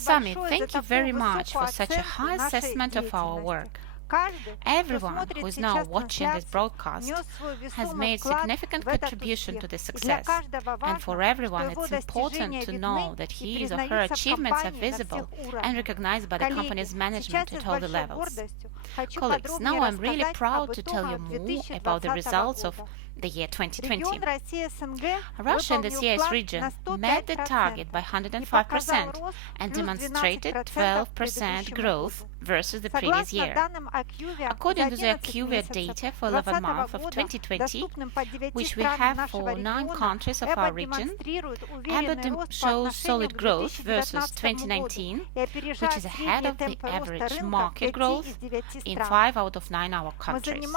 Sami, thank you very much for such a high assessment of our work. Everyone who is now watching this broadcast has made significant contribution to this success, and for everyone it's important to know that his or her achievements are visible and recognized by the company's management at all the levels. Colleagues, now I'm really proud to tell you more about the results of the year 2020. Russia and the CIS region met the target by 105% and demonstrated 12% growth versus the previous year. According to the IQVIA data for 11 months of 2020, which we have for 9 countries of our region, Abbott shows solid growth versus 2019, which is ahead of the average market growth in 5 out of 9 our countries.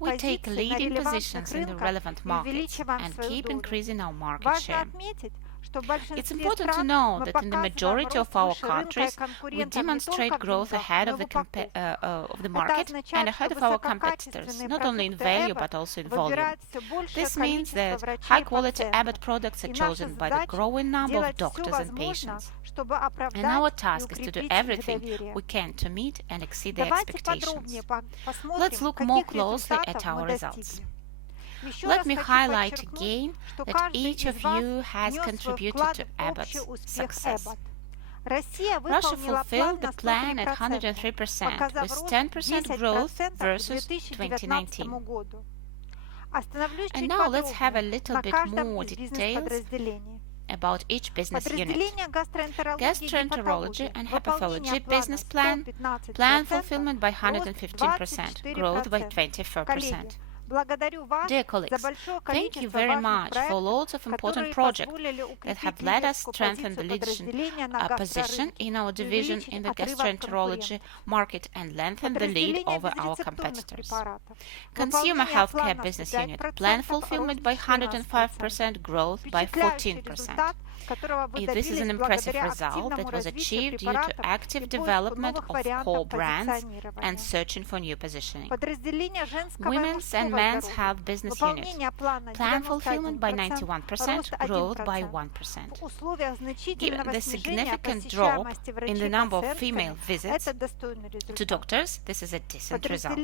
We take leading positions in the relevant markets and keep increasing our market share. It's important to know that in the majority of our countries, we demonstrate growth ahead of the market and ahead of our competitors, not only in value but also in volume. This means that high-quality Abbott products are chosen by the growing number of doctors and patients. And our task is to do everything we can to meet and exceed their expectations. Let's look more closely at our results. Let me highlight again that each of you has contributed to Abbott's success. Russia fulfilled the plan at 103% with 10% growth versus 2019. And now let's have a little bit more details about each business unit. Gastroenterology and hepatology business plan fulfillment by 115%, growth by 24%. Dear colleagues, thank you very much for lots of important projects that have let us strengthen the leadership position in our division in the gastroenterology market and lengthen the lead over our competitors. Consumer healthcare business unit plan fulfillment by 105%, growth by 14%. This is an impressive result that was achieved due to active development of core brands and searching for new positioning. Women's and men's health business unit plan fulfillment by 91%, growth by 1%. Given the significant drop in the number of female visits to doctors, this is a decent result.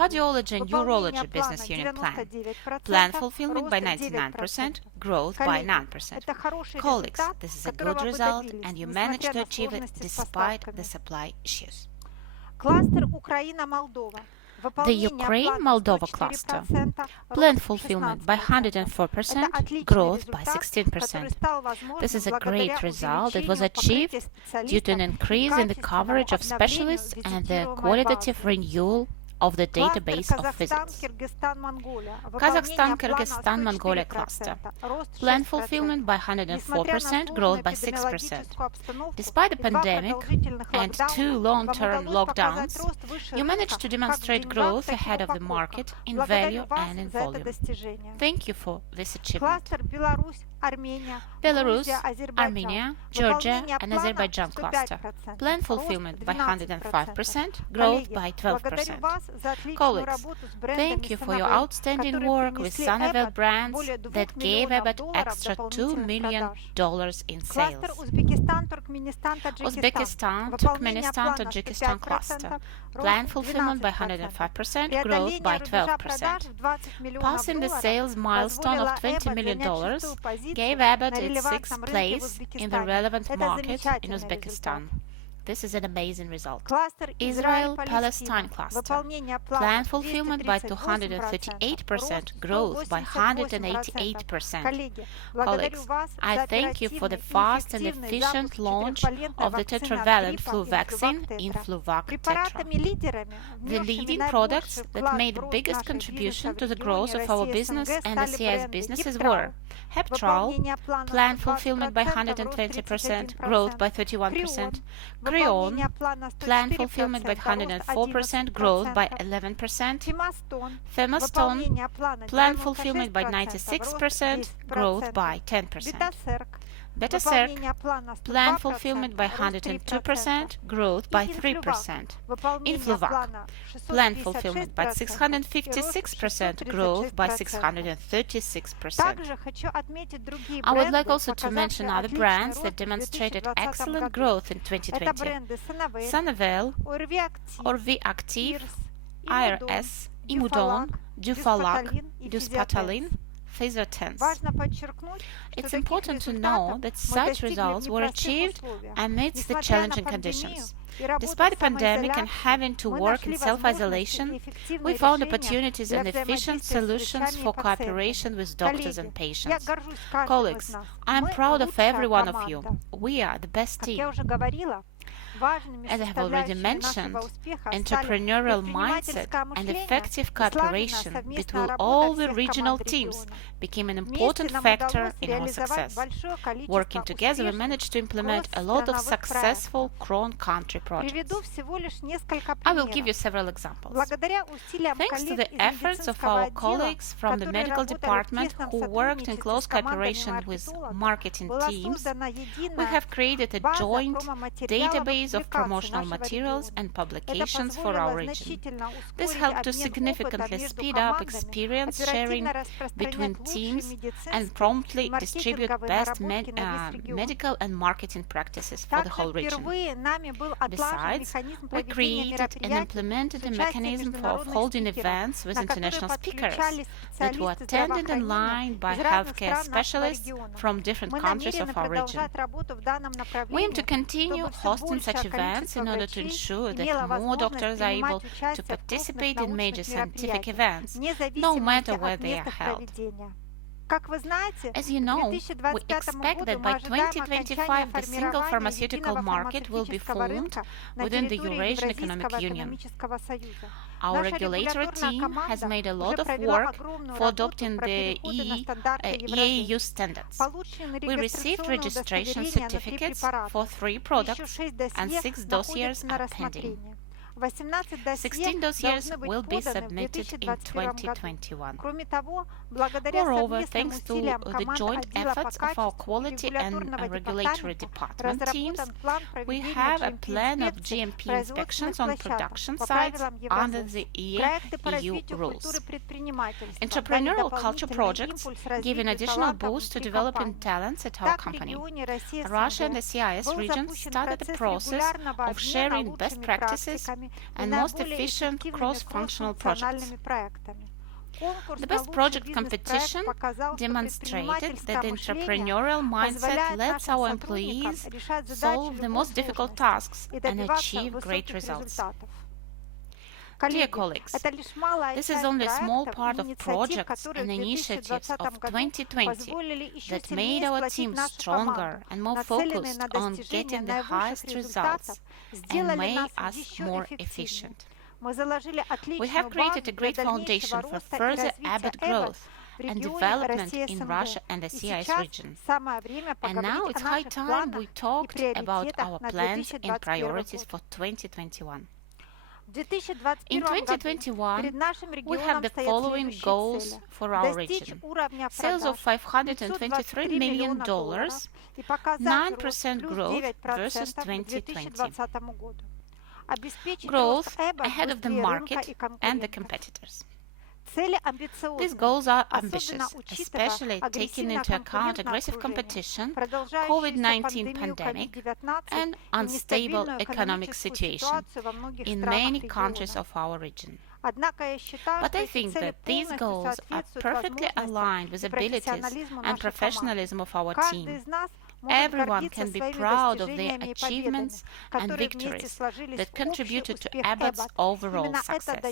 Cardiology and neurology business unit plan fulfillment by 99%, growth by 9%. Colleagues, this is a good result and you managed to achieve it despite the supply issues. The Ukraine-Moldova cluster plan fulfillment by 104%, growth by 16%. This is a great result that was achieved due to an increase in the coverage of specialists and the qualitative renewal of the database of visits. Kazakhstan-Kyrgyzstan-Mongolia cluster plan fulfillment by 104%, growth by 6%. Despite the pandemic and 2 long-term lockdowns, you managed to demonstrate growth ahead of the market in value and in volume. Thank you for this achievement. Belarus, Armenia, Georgia and Azerbaijan cluster plan fulfillment by 105%, growth by 12%. Colleagues, thank you for your outstanding work with Sunnyvale brands that gave Abbott extra $2 million in sales. Uzbekistan, Turkmenistan, Tajikistan cluster plan fulfillment by 105%, growth by 12%. Passing the sales milestone of $20 million gave Abbott its 6th place in the relevant market in Uzbekistan. This is an amazing result. Israel-Palestine cluster plan fulfillment by 238%, growth by 188%. Colleagues, I thank you for the fast and efficient launch of the tetravalent flu vaccine Influvac Tetra. The leading products that made the biggest contribution to the growth of our business and the CIS businesses were Heptral, plan fulfillment by 120%, growth by 31%. Creon, plan fulfillment by 104%, growth by 11%. Femaston, plan fulfillment by 96%, growth by 10%. Better circ, plan fulfillment by 102%, growth by 3%. Influvac, plan fulfillment by 656%, growth by 636%. I would like also to mention other brands that demonstrated excellent growth in 2020. Sanavel, Orvi Active, IRS, Imudon, Dufalac, Duspatalin, Phasertense. It's important to know that such results were achieved amidst the challenging conditions. Despite the pandemic and having to work in self-isolation, we found opportunities and efficient solutions for cooperation with doctors and patients. Colleagues, I am proud of every one of you. We are the best team. As I have already mentioned, entrepreneurial mindset and effective cooperation between all the regional teams became an important factor in our success. Working together, we managed to implement a lot of successful cross-country projects. I will give you several examples. Thanks to the efforts of our colleagues from the medical department who worked in close cooperation with marketing teams, we have created a joint database of promotional materials and publications for our region. This helped to significantly speed up experience sharing between teams and promptly distribute best medical and marketing practices for the whole region. Besides, we created and implemented a mechanism for holding events with international speakers that were attended in line by healthcare specialists from different countries of our region. We aim to continue hosting such events in order to ensure that more doctors are able to participate in major scientific events, no matter where they are held. As you know, we expect that by 2025 the single pharmaceutical market will be formed within the Eurasian Economic Union. Our regulatory team has made a lot of work for adopting the EAU standards. We received registration certificates for 3 products and 6 dossiers are pending. 16 dossiers will be submitted in 2021. Moreover, thanks to the joint efforts of our quality and regulatory department teams, we have a plan of GMP inspections on production sites under the EU rules. Entrepreneurial culture projects give an additional boost to developing talents at our company. Russia and the CIS region started the process of sharing best practices and most efficient cross-functional projects. The best project competition demonstrated that the entrepreneurial mindset lets our employees solve the most difficult tasks and achieve great results. Dear colleagues, this is only a small part of projects and initiatives of 2020 that made our team stronger and more focused on getting the highest results and made us more efficient. We have created a great foundation for further Abbott growth and development in Russia and the CIS region. And now it's high time we talked about our plans and priorities for 2021. In 2021, we have the following goals for our region. Sales of $523 million, 9% growth versus 2020. Growth ahead of the market and the competitors. These goals are ambitious, especially taking into account aggressive competition, COVID-19 pandemic, and unstable economic situation in many countries of our region. But I think that these goals are perfectly aligned with the abilities and professionalism of our team. Everyone can be proud of their achievements and victories that contributed to Abbott's overall success.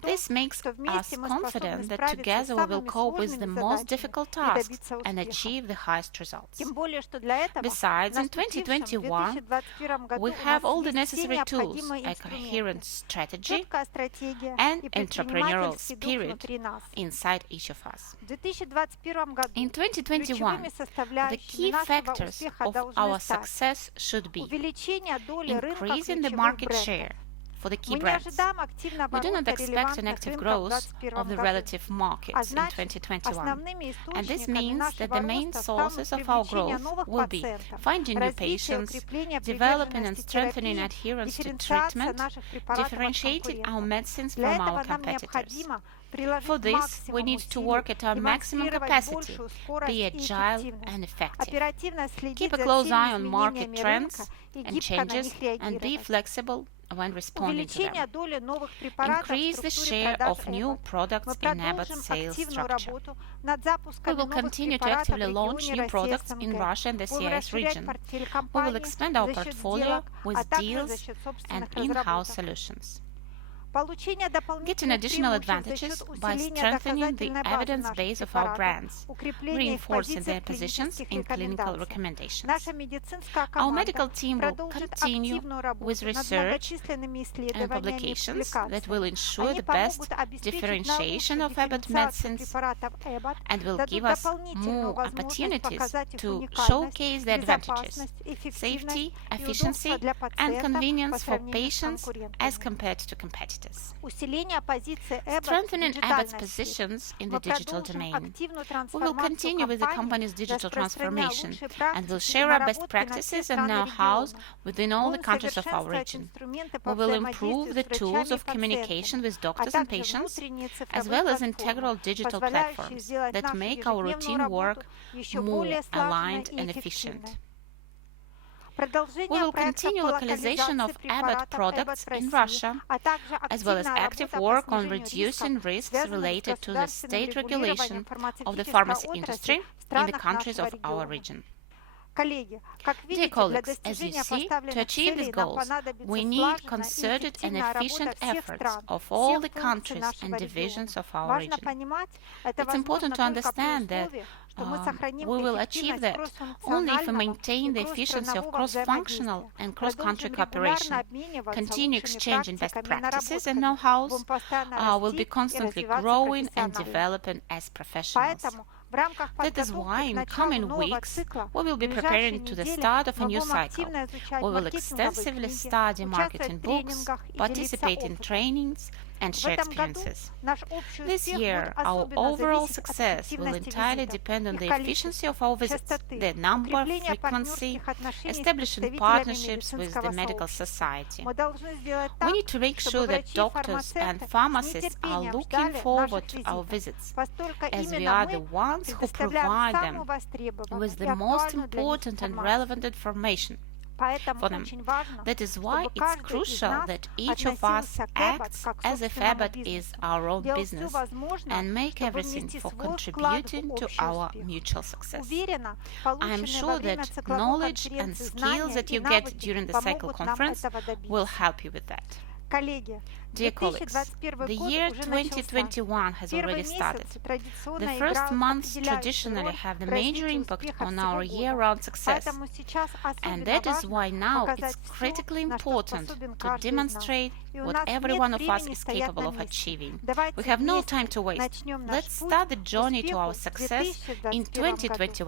This makes us confident that together we will cope with the most difficult tasks and achieve the highest results. Besides, in 2021, we have all the necessary tools, a coherent strategy and entrepreneurial spirit inside each of us. In 2021, the key factors of our success should be increasing the market share, for the key brands. We do not expect an active growth of the relative markets in 2021, and this means that the main sources of our growth will be finding new patients, developing and strengthening adherence to treatment, differentiating our medicines from our competitors. For this, we need to work at our maximum capacity, be agile and effective. Keep a close eye on market trends and changes and be flexible when responding to them. Increase the share of new products in Abbott's sales structure. We will continue to actively launch new products in Russia and the CIS region. We will expand our portfolio with deals and in-house solutions. Getting additional advantages by strengthening the evidence base of our brands, reinforcing their positions in clinical recommendations. Our medical team will continue with research and publications that will ensure the best differentiation of Abbott medicines and will give us more opportunities to showcase the advantages, safety, efficiency, and convenience for patients as compared to competitors. Strengthening Abbott's positions in the digital domain. We will continue with the company's digital transformation and will share our best practices and know-how within all the countries of our region. We will improve the tools of communication with doctors and patients, as well as integral digital platforms that make our routine work more aligned and efficient. We will continue localization of Abbott products in Russia, as well as active work on reducing risks related to the state regulation of the pharmacy industry in the countries of our region. Dear colleagues, as you see, to achieve these goals, we need concerted and efficient efforts of all the countries and divisions of our region. It's important to understand that we will achieve that only if we maintain the efficiency of cross-functional and cross-country cooperation, continue exchanging best practices and know-hows, will be constantly growing and developing as professionals. That is why in coming weeks we will be preparing to the start of a new cycle. We will extensively study marketing books, participate in trainings, and share experiences. This year, our overall success will entirely depend on the efficiency of our visits, the number, frequency, establishing partnerships with the medical society. We need to make sure that doctors and pharmacists are looking forward to our visits, as we are the ones who provide them with the most important and relevant information for them. That is why it's crucial that each of us acts as if Abbott is our own business and make everything for contributing to our mutual success. I am sure that knowledge and skills that you get during the cycle conference will help you with that. Dear colleagues, the year 2021 has already started. The first months traditionally have the major impact on our year-round success, and that is why now it's critically important to demonstrate what every one of us is capable of achieving. We have no time to waste. Let's start the journey to our success in 2021